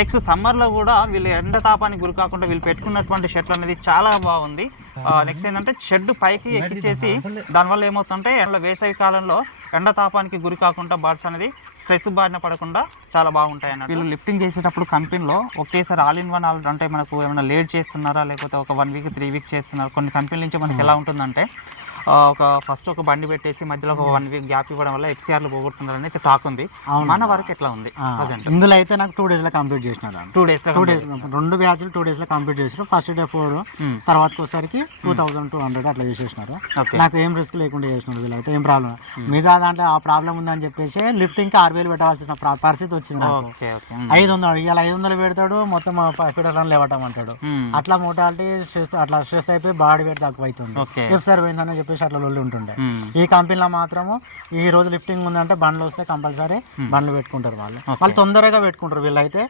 Next సమ్మర్లో కూడా వీళ్ళు ఎండ తాపానికి గురి కాకుండా వీళ్ళు పెట్టుకున్నటువంటి షెట్లు అనేది చాలా బాగుంది. నెక్స్ట్ ఏంటంటే షెడ్ పైకి ఎక్కించేసి దానివల్ల ఏమవుతుంటే ఎండ వేసవి కాలంలో ఎండ తాపానికి గురి కాకుండా బర్డ్స్ అనేది స్ట్రెస్ బారిన పడకుండా చాలా బాగుంటాయి అన్నట్టు. వీళ్ళు లిఫ్టింగ్ చేసేటప్పుడు కంపెనీలో ఒకేసారి ఆల్ ఇన్ వన్ ఆల్ అంటే మనకు ఏమైనా లేట్ చేస్తున్నారా లేకపోతే ఒక వన్ వీక్ త్రీ వీక్స్ చేస్తున్నారా? కొన్ని కంపెనీల నుంచి మనకి ఎలా ఉంటుందంటే ఆ, ఒక ఫస్ట్ ఒక బండి పెట్టేసి మధ్యలో ఒక వన్ వీక్ గ్యాప్ ఇవ్వడం వల్ల ఎఫ్సీఆర్లు పోగొడుతున్నారని అయితే టాక్ ఉంది. మన వరకు ఎట్లా ఉంది? ఇందులో అయితే నాకు టూ డేస్లో కంప్లీట్ చేసినారు టూ డేస్ టూ డేస్ రెండు బ్యాచ్లు టూ డేస్లో కంప్లీట్ చేసారు ఫస్ట్ డే ఫోర్ తర్వాతకి వచ్చేసరికి టూ థౌసండ్ టూ హండ్రెడ్ అట్లా చేసేసినారు నాకు ఏం రిస్క్ లేకుండా చేసినారు వీళ్ళైతే ఏం ప్రాబ్లం మిగతా దాంట్లో ఆ ప్రాబ్లం ఉందని చెప్పేసి లిఫ్టింగ్కి ఆరు వేలు పెట్టాల్సిన ప్ర- పరిస్థితి వచ్చింది నాకు. ఐదు వందలు ఇవాళ ఐదు వందలు పెడతాడు మొత్తం ఫిడర్ లేవటం అంటాడు. అట్లా మోటాలిటీ స్ట్రెస్ అట్లా స్ట్రెస్ అయిపోయి బాడీ వెయిట్ తక్కువ అవుతుంది ఎఫ్సార్ పోయిందని చెప్పేసి అట్లా లొల్లి ఉంటుండే. ఈ కంపెనీలో మాత్రము ఈ రోజు లిఫ్టింగ్ ఉందంటే బండ్లు వస్తే కంపల్సరీ బండ్లు పెట్టుకుంటారు వాళ్ళు. వాళ్ళు తొందరగా పెట్టుకుంటారు వీళ్ళైతే.